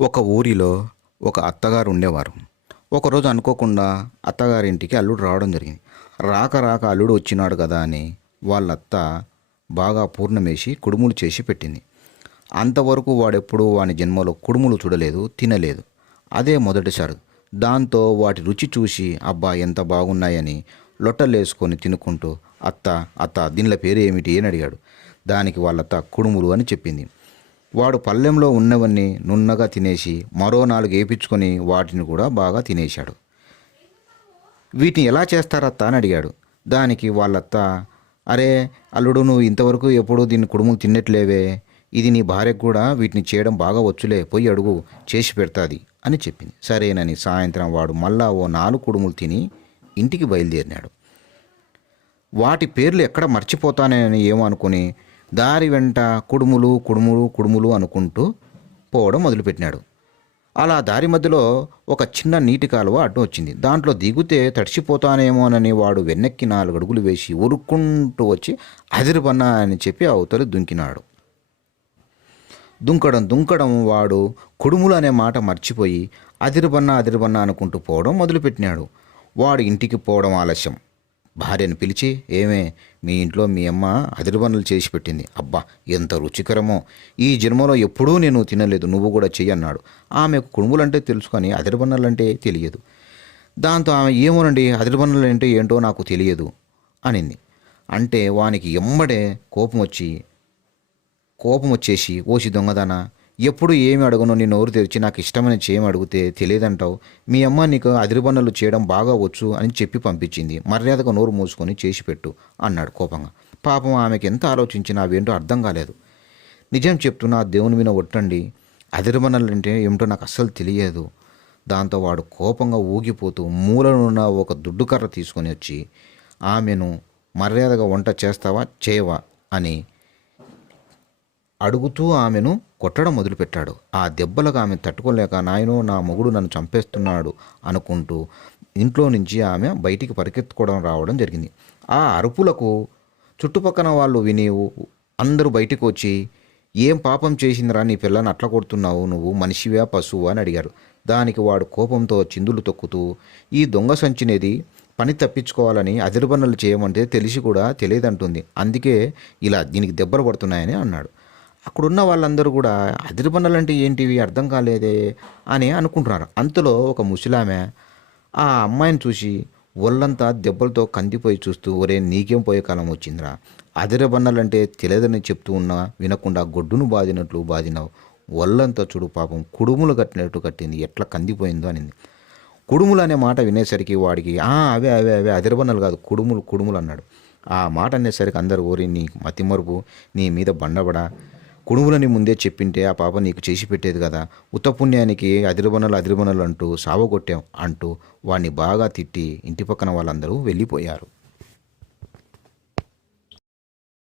ఒక ఊరిలో ఒక అత్తగారు ఉండేవారు. ఒకరోజు అనుకోకుండా అత్తగారింటికి అల్లుడు రావడం జరిగింది. రాక రాక అల్లుడు వచ్చినాడు కదా అని వాళ్ళత్త బాగా పూర్ణమేసి కుడుములు చేసి పెట్టింది. అంతవరకు వాడెప్పుడూ వాని జన్మలో కుడుములు చూడలేదు తినలేదు. అదే మొదటిసారి. దాంతో వాటి రుచి చూసి అబ్బా ఎంత బాగున్నాయని లొట్టలేసుకొని తినుకుంటూ అత్త అత్త దీనిల పేరు ఏమిటి అని అడిగాడు. దానికి వాళ్ళత్త కుడుములు అని చెప్పింది. వాడు పళ్ళెంలో ఉన్నవన్నీ నున్నగా తినేసి మరో నాలుగు వేయించుకొని వాటిని కూడా బాగా తినేశాడు. వీటిని ఎలా చేస్తారత్తా అని అడిగాడు. దానికి వాళ్ళత్త అరే అల్లుడు నువ్వు ఇంతవరకు ఎప్పుడూ దీన్ని కుడుములు తిన్నట్లేవే. ఇది నీ భార్యకు కూడా వీటిని చేయడం బాగా వచ్చులే. పోయి అడుగు చేసి పెడతాది అని చెప్పింది. సరేనని సాయంత్రం వాడు మళ్ళా ఓ నాలుగు కుడుములు తిని ఇంటికి బయలుదేరినాడు. వాటి పేర్లు ఎక్కడ మర్చిపోతానని ఏమో అనుకుని దారి వెంట కుడుములు కుడుములు కుడుములు అనుకుంటూ పోవడం మొదలుపెట్టినాడు. అలా దారి మధ్యలో ఒక చిన్న నీటి కాలువ అడ్డు వచ్చింది. దాంట్లో దిగితే తడిసిపోతానేమోనని వాడు వెన్నెక్కి నాలుగు అడుగులు వేసి ఉరుక్కుంటూ వచ్చి అదిరిపన్నా అని చెప్పి అవతలి దుంకినాడు. దుంకడం దుంకడం వాడు కుడుములు అనే మాట మర్చిపోయి అదిరిబన్నా అదిరిపన్నా అనుకుంటూ పోవడం మొదలుపెట్టినాడు. వాడు ఇంటికి పోవడం ఆలస్యం. భార్యను పిలిచి ఏమే మీ ఇంట్లో మీ అమ్మ అదిరిబన్నులు చేసి పెట్టింది. అబ్బా ఎంత రుచికరమో. ఈ జన్మలో ఎప్పుడూ నేను తినలేదు నువ్వు కూడా చెయ్యన్నాడు ఆమెకు కుడుములంటే తెలుసుకొని అదిరిబన్నలంటే తెలియదు. దాంతో ఆమె ఏమోనండి అదిరిబన్నలు అంటే ఏంటో నాకు తెలియదు అనింది. అంటే వానికి ఎమ్మడే కోపం వచ్చి కోపం వచ్చేసి ఓసి దొంగదానా ఎప్పుడు ఏమి అడగను నీ నోరు తెరిచి నాకు ఇష్టమైన చేయమని అడిగితే తెలియదంటావు. మీ అమ్మ నీకు అదిరిబన్నలు చేయడం బాగా వచ్చు అని చెప్పి పంపించింది. మర్యాదగా నోరు మూసుకొని చేసి పెట్టు అన్నాడు కోపంగా. పాపం ఆమెకి ఎంత ఆలోచించినా అవేంటో అర్థం కాలేదు. నిజం చెప్తున్నా దేవుని మీద ఒట్టండి. అదిరిబన్నలు అంటే ఏమిటో నాకు అస్సలు తెలియదు. దాంతో వాడు కోపంగా ఊగిపోతూ మూలనున్న ఒక దుడ్డు కర్ర తీసుకొని వచ్చి ఆమెను మర్యాదగా వంట చేస్తావా చేయవా అని అడుగుతూ ఆమెను కొట్టడం మొదలుపెట్టాడు. ఆ దెబ్బలకు ఆమె తట్టుకోలేక నాయనో నా మొగుడు నన్ను చంపేస్తున్నాడు అనుకుంటూ ఇంట్లో నుంచి ఆమె బయటికి పరిగెత్తుకోవడం రావడం జరిగింది. ఆ అరుపులకు చుట్టుపక్కన వాళ్ళు విని అందరూ బయటికి వచ్చి ఏం పాపం చేసిందిరా నీ పిల్లని అట్లా కొడుతున్నావు? నువ్వు మనిషివా పశువు? అని అడిగారు. దానికి వాడు కోపంతో చిందులు తొక్కుతూ ఈ దొంగ సంచినేది పని తప్పించుకోవాలని అదిర్బనలు చేయమంటే తెలిసి కూడా తెలియదంటుంది. అందుకే ఇలా దీనికి దెబ్బలు పడుతున్నాయని అన్నాడు. అక్కడున్న వాళ్ళందరూ కూడా అదిరిబన్నలు అంటే ఏంటివి? అర్థం కాలేదే అని అనుకుంటున్నారు. అంతలో ఒక ముసలామె ఆ అమ్మాయిని చూసి ఒళ్ళంతా దెబ్బలతో కందిపోయి చూస్తూ ఒరే నీకేం పోయే కాలం వచ్చిందిరా? అదిరబన్నలంటే తెలియదని చెప్తూ ఉన్నా వినకుండా గొడ్డును బాదినట్లు బాదినావు ఒళ్ళంతా చూడు పాపం కుడుములు కట్టినట్టు కట్టింది. ఎట్లా కందిపోయిందో అనింది. కుడుములు అనే మాట వినేసరికి వాడికి అవే అవే అవే అదిరబన్నలు కాదు కుడుములు కుడుములు అన్నాడు. ఆ మాట అనేసరికి అందరు ఓరి నీ మతిమరుపు నీ మీద బండబడా కొనువులని ముందే చెప్పింటే ఆ పాప నీకు చేసి పెట్టేది కదా. ఉత్తపుణ్యానికి అదిరుబనలు అదిరుబనలు అంటూ సావగొట్టాం అంటూ వాడిని బాగా తిట్టి ఇంటి పక్కన వాళ్ళందరూ వెళ్ళిపోయారు.